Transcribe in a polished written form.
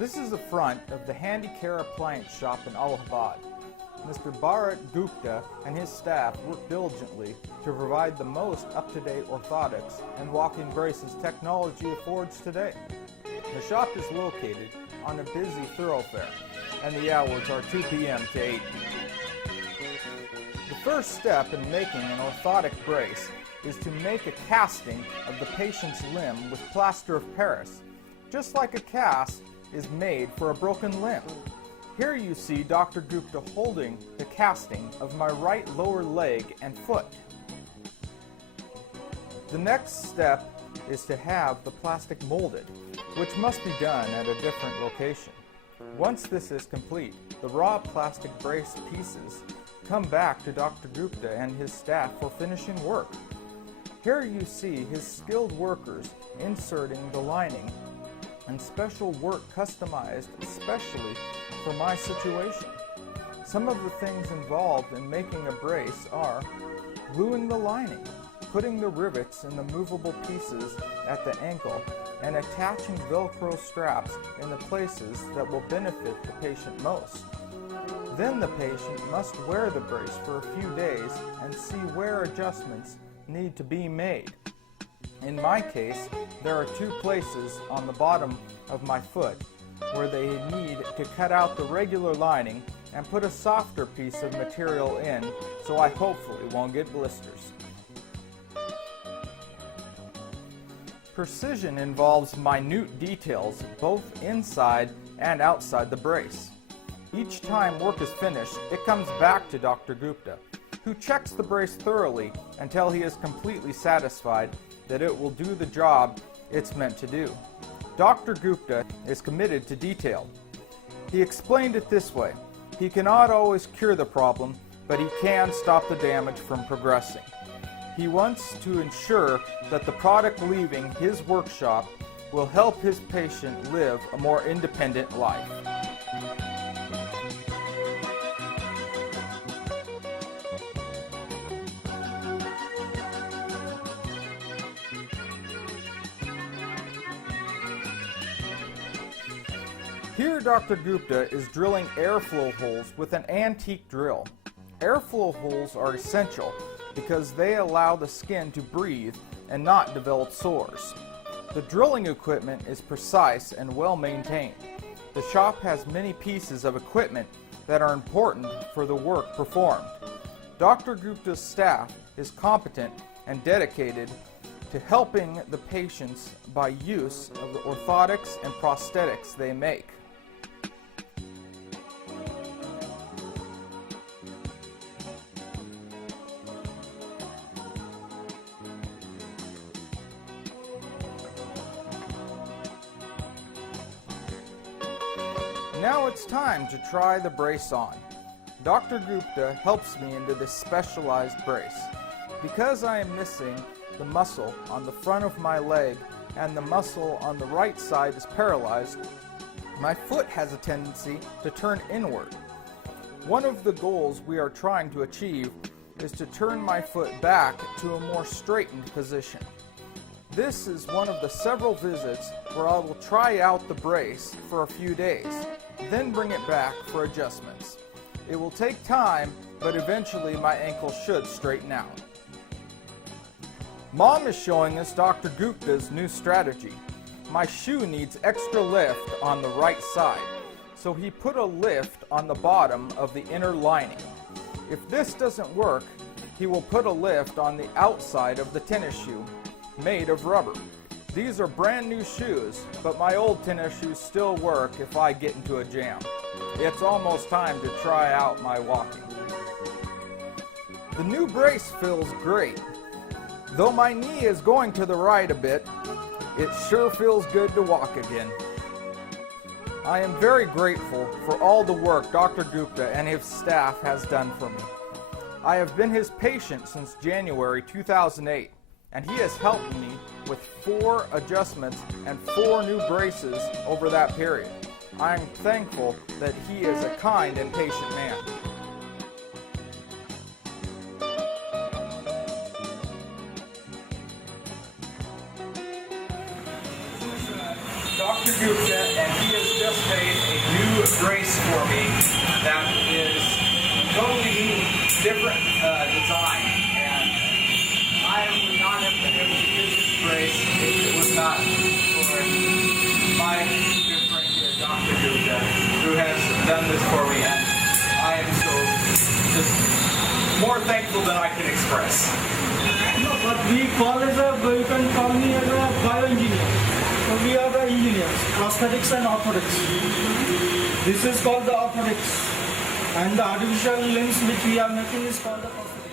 This is the front of the Handicare Appliance Shop in Allahabad. Mr. Bharat Gupta and his staff work diligently to provide the most up-to-date orthotics and walking braces technology affords today. The shop is located on a busy thoroughfare, and the hours are 2 p.m. to 8 p.m. The first step in making an orthotic brace is to make a casting of the patient's limb with plaster of Paris, just like a cast is made for a broken limb. Here you see Dr. Gupta holding the casting of my right lower leg and foot. The next step is to have the plastic molded, which must be done at a different location. Once this is complete, the raw plastic brace pieces come back to Dr. Gupta and his staff for finishing work. Here you see his skilled workers inserting the lining and special work customized especially for my situation. Some of the things involved in making a brace are gluing the lining, putting the rivets in the movable pieces at the ankle, and attaching Velcro straps in the places that will benefit the patient most. Then the patient must wear the brace for a few days and see where adjustments need to be made. In my case, there are 2 places on the bottom of my foot where they need to cut out the regular lining and put a softer piece of material in, so I hopefully won't get blisters. Precision involves minute details both inside and outside the brace. Each time work is finished, it comes back to Dr. Gupta, who checks the brace thoroughly until he is completely satisfied that it will do the job it's meant to do. Dr. Gupta is committed to detail. He explained it this way: he cannot always cure the problem, but he can stop the damage from progressing. He wants to ensure that the product leaving his workshop will help his patient live a more independent life. Here Dr. Gupta is drilling airflow holes with an antique drill. Airflow holes are essential because they allow the skin to breathe and not develop sores. The drilling equipment is precise and well maintained. The shop has many pieces of equipment that are important for the work performed. Dr. Gupta's staff is competent and dedicated to helping the patients by use of the orthotics and prosthetics they make. Now it's time to try the brace on. Dr. Gupta helps me into this specialized brace. Because I am missing the muscle on the front of my leg and the muscle on the right side is paralyzed, my foot has a tendency to turn inward. One of the goals we are trying to achieve is to turn my foot back to a more straightened position. This is one of the several visits where I will try out the brace for a few days, then bring it back for adjustments. It will take time, but eventually my ankle should straighten out. Mom is showing us Dr. Gupta's new strategy. My shoe needs extra lift on the right side, so he put a lift on the bottom of the inner lining. If this doesn't work, he will put a lift on the outside of the tennis shoe, made of rubber. These are brand new shoes, but my old tennis shoes still work if I get into a jam. It's almost time to try out my walking. The new brace feels great. Though my knee is going to the right a bit, it sure feels good to walk again. I am very grateful for all the work Dr. Gupta and his staff has done for me. I have been his patient since January 2008, and he has helped me with 4 adjustments and 4 new braces over that period. I am thankful that he is a kind and patient man. Dr. Dr. Gupta, and he has just made a new brace for me that is totally different design. And I would not have been able to use this brace if it was not for my good friend here, Dr. Gupta, who has done this for me. And I am so just more thankful than I can express. No, but we call as a, you can call me as a bioengineer. So we are the engineers, prosthetics and orthotics. This is called the orthotics. And the artificial limbs which we are making is called the prosthetics.